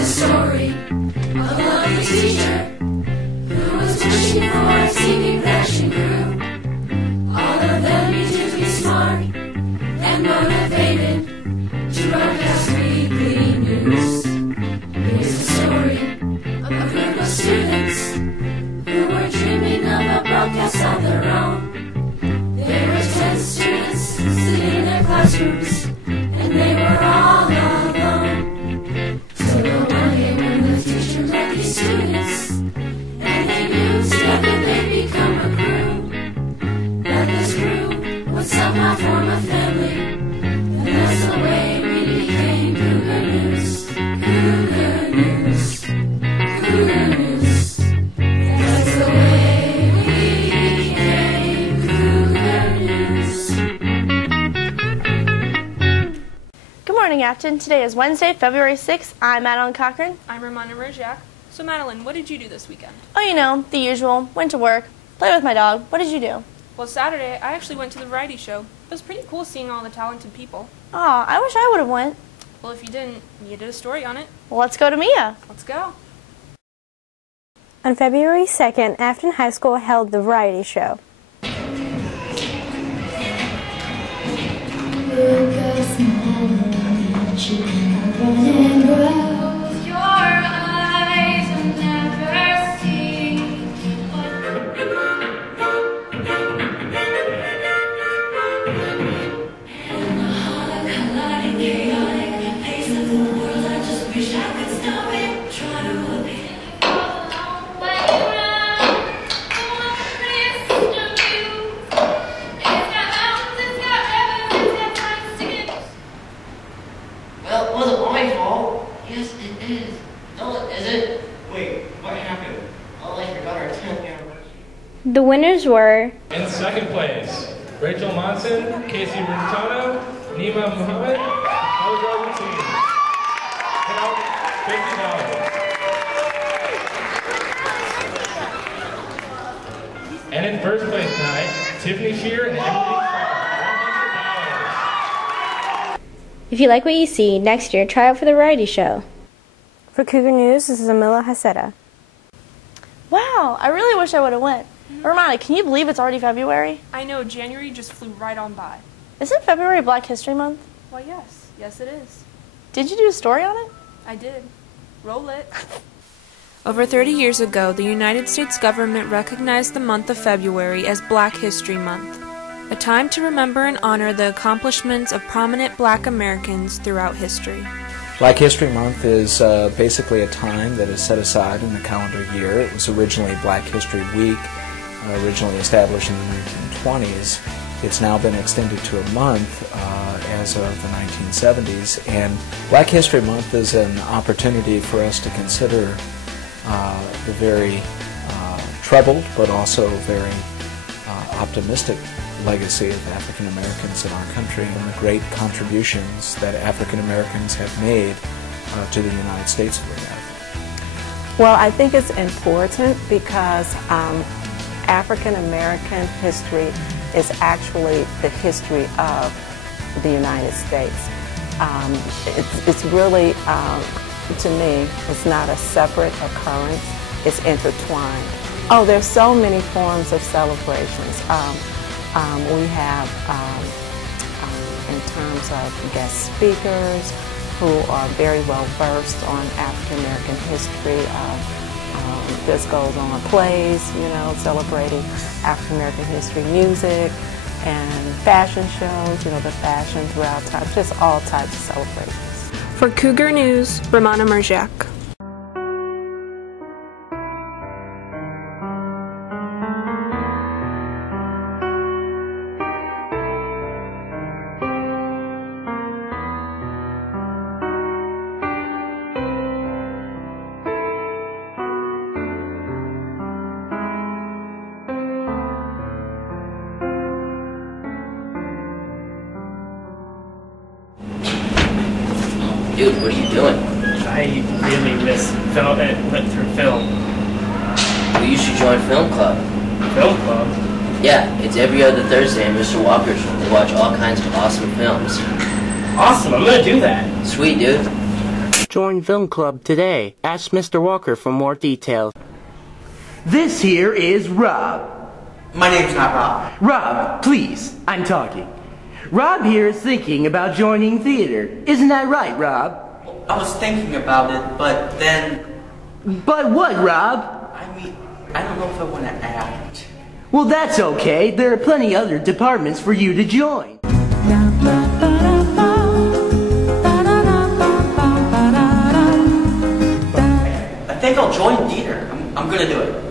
a story of a lovely teacher who was wishing for a singing passion crew. All of them needed to be smart and motivated to broadcast weekly news. Here's the story of a group of students who were dreaming of a broadcast of their own. There were 10 students sitting in their classrooms, and they were all alone. So the one day when the teacher met these students, and they knew together they'd become a crew, that this crew would somehow form a family, and that's the way we became Cougar News. Cougar News. Cougar News. That's the way we became Cougar News. Good morning, Affton. Today is Wednesday, February 6th. I'm Madeline Cochran. I'm Ramona Rajak. So Madeline, what did you do this weekend? Oh, you know, the usual. Went to work, played with my dog. What did you do? Well, Saturday, I actually went to the variety show. It was pretty cool seeing all the talented people. Aw, I wish I would have went. Well, if you didn't, Mia did a story on it. Well, let's go to Mia. Let's go. On February 2nd, Affton High School held the variety show. The winners were... In second place, Rachel Monson, Casey Rutano, Nima Muhammad, Alejandro Routine. Count $50. And in first place tonight, Tiffany Shear and Emily Carr, $100. If you like what you see, next year try out for the variety show. For Cougar News, this is Amila Haseda. Wow, I really wish I would have went. Ramona, can you believe it's already February? I know, January just flew right on by. Isn't February Black History Month? Well, yes. Yes, it is. Did you do a story on it? I did. Roll it. Over 30 years ago, the United States government recognized the month of February as Black History Month, a time to remember and honor the accomplishments of prominent Black Americans throughout history. Black History Month is basically a time that is set aside in the calendar year. It was originally Black History Week, originally established in the 1920s. It's now been extended to a month as of the 1970s. And Black History Month is an opportunity for us to consider the very troubled but also very optimistic legacy of African Americans in our country and the great contributions that African Americans have made to the United States of America. Well, I think it's important because African American history is actually the history of the United States. It's really, to me, it's not a separate occurrence, it's intertwined. Oh, there's so many forms of celebrations. We have, in terms of guest speakers who are very well versed on African American history. This goes on plays, you know, celebrating African American history, music, and fashion shows, you know, the fashion throughout time, just all types of celebrations. For Cougar News, Ramona Merjak. Dude, what are you doing? I really miss film. Went through film. Well, you should join Film Club. Film Club? Yeah, it's every other Thursday in Mr. Walker's room. We watch all kinds of awesome films. Awesome, I'm gonna do that. Sweet, dude. join film club today. Ask Mr. Walker for more details. This here is Rob. My name's not Rob. Rob, please, I'm talking. Rob here is thinking about joining theater. Isn't that right, Rob? I was thinking about it, but then... But what, Rob? I mean, I don't know if I want to act. Well, that's okay. There are plenty other departments for you to join. I think I'll join Nieder. I'm gonna do it.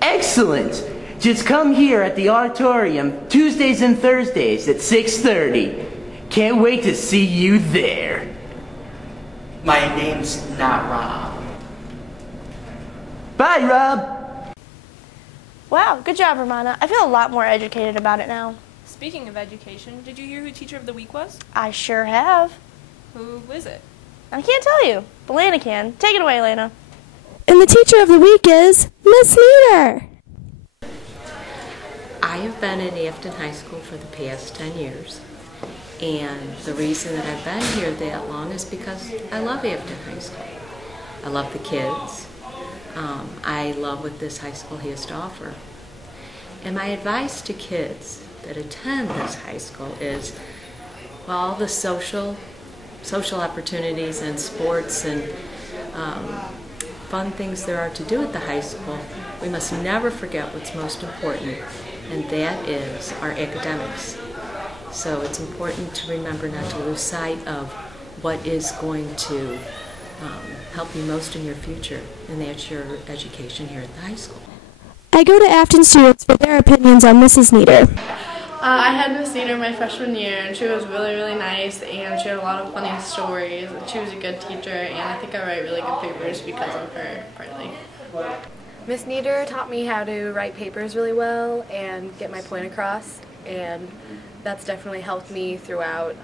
Excellent. Just come here at the auditorium Tuesdays and Thursdays at 6:30. Can't wait to see you there. My name's not Rob. Bye, Rob. Wow, good job, Romana. I feel a lot more educated about it now. Speaking of education, did you hear who Teacher of the Week was? I sure have. Who is it? I can't tell you, but Lena can. Take it away, Lena. And the Teacher of the Week is Miss Nieder. I have been at Affton High School for the past 10 years. And the reason that I've been here that long is because I love Affton High School. I love the kids. I love what this high school has to offer. And my advice to kids that attend this high school is, well, all the social opportunities and sports and fun things there are to do at the high school, we must never forget what's most important, and that is our academics. So it's important to remember not to lose sight of what is going to help you most in your future, and that's your education here at the high school. I go to Affton students for their opinions on Mrs. Nieder. I had Miss Nieder my freshman year, and she was really, really nice, and she had a lot of funny stories, and she was a good teacher, and I think I write really good papers because of her, partly. Miss Nieder taught me how to write papers really well and get my point across, and that's definitely helped me throughout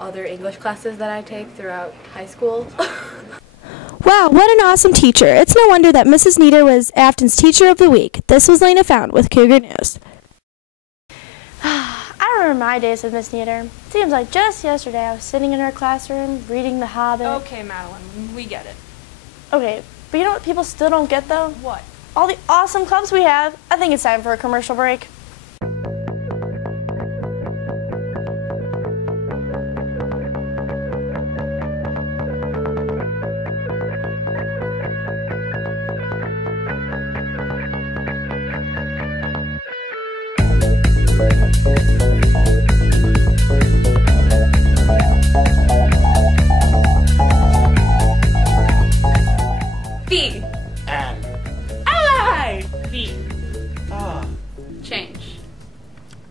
other English classes that I take throughout high school. Wow, what an awesome teacher. It's no wonder that Mrs. Nieder was Affton's Teacher of the Week. This was Lena Found with Cougar News. I remember my days with Miss Nieder. It seems like just yesterday I was sitting in her classroom reading The Hobbit. Okay, Madeline, we get it. Okay, but you know what people still don't get though? What? All the awesome clubs we have. I think it's time for a commercial break. B. M. I. B. Change.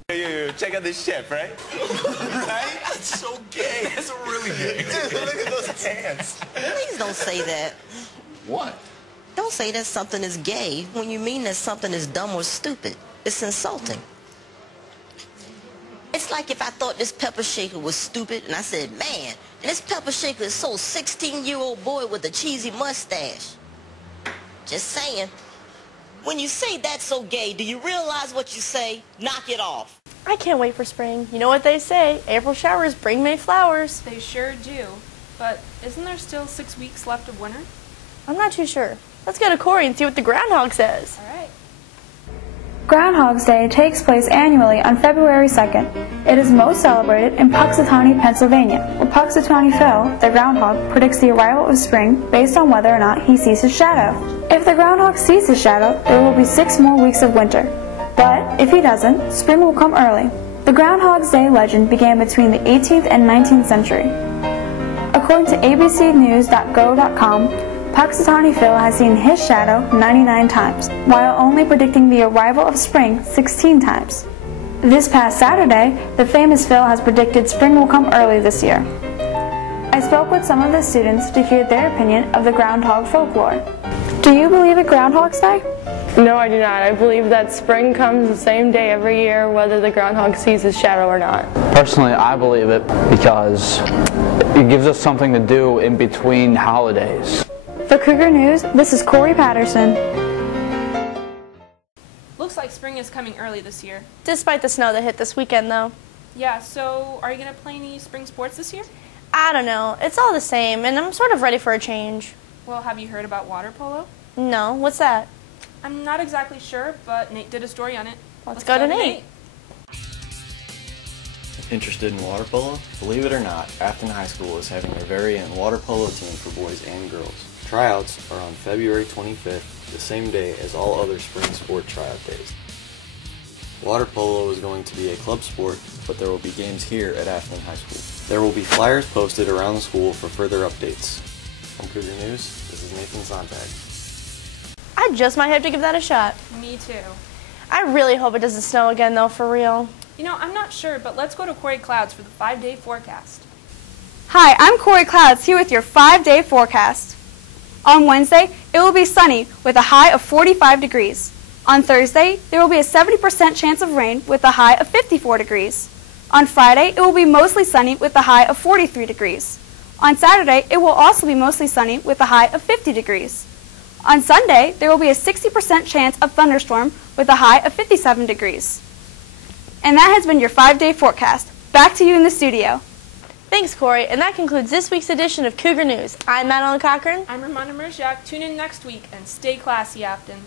Yo, check out this chef, right? Right? That's so gay. That's really gay. Look at those pants. Please don't say that. What? Don't say that something is gay when you mean that something is dumb or stupid. It's insulting. It's like if I thought this pepper shaker was stupid and I said, man, and this pepper shaker is so 16-year-old boy with a cheesy mustache. Just saying. When you say that's so gay, do you realize what you say? Knock it off. I can't wait for spring. You know what they say, April showers bring May flowers. They sure do. But isn't there still 6 weeks left of winter? I'm not too sure. Let's go to Corey and see what the Groundhog says. All right. Groundhog's Day takes place annually on February 2nd. It is most celebrated in Puxatawney, Pennsylvania, where Puxatawney Phil, the groundhog, predicts the arrival of spring based on whether or not he sees his shadow. If the groundhog sees his shadow, there will be 6 more weeks of winter. But if he doesn't, spring will come early. The Groundhog's Day legend began between the 18th and 19th century. According to abcnews.go.com, Puxatawney Phil has seen his shadow 99 times, while only predicting the arrival of spring 16 times. This past Saturday, the famous Phil has predicted spring will come early this year. I spoke with some of the students to hear their opinion of the groundhog folklore. Do you believe in Groundhog's Day? No, I do not. I believe that spring comes the same day every year, whether the groundhog sees his shadow or not. Personally, I believe it because it gives us something to do in between holidays. For Cougar News, this is Corey Patterson. Looks like spring is coming early this year. Despite the snow that hit this weekend, though. Yeah, so are you going to play any spring sports this year? I don't know. It's all the same, and I'm sort of ready for a change. Well, have you heard about water polo? No, what's that? I'm not exactly sure, but Nate did a story on it. Let's go to Nate. Interested in water polo? Believe it or not, Affton High School is having their very own water polo team for boys and girls. Tryouts are on February 25th, the same day as all other spring sport tryout days. Water polo is going to be a club sport, but there will be games here at Affton High School. There will be flyers posted around the school for further updates. From Cougar News, this is Nathan Sontag. I just might have to give that a shot. Me too. I really hope it doesn't snow again, though, for real. You know, I'm not sure, but let's go to Corey Clouds for the 5-day forecast. Hi, I'm Corey Clouds here with your 5-day forecast. On Wednesday, it will be sunny with a high of 45 degrees. On Thursday, there will be a 70% chance of rain with a high of 54 degrees. On Friday, it will be mostly sunny with a high of 43 degrees. On Saturday, it will also be mostly sunny with a high of 50 degrees. On Sunday, there will be a 60% chance of thunderstorm with a high of 57 degrees. And that has been your 5-day forecast. Back to you in the studio. Thanks, Corey, and that concludes this week's edition of Cougar News. I'm Madeline Cochran. I'm Ramona Merziak. Tune in next week and stay classy, Affton.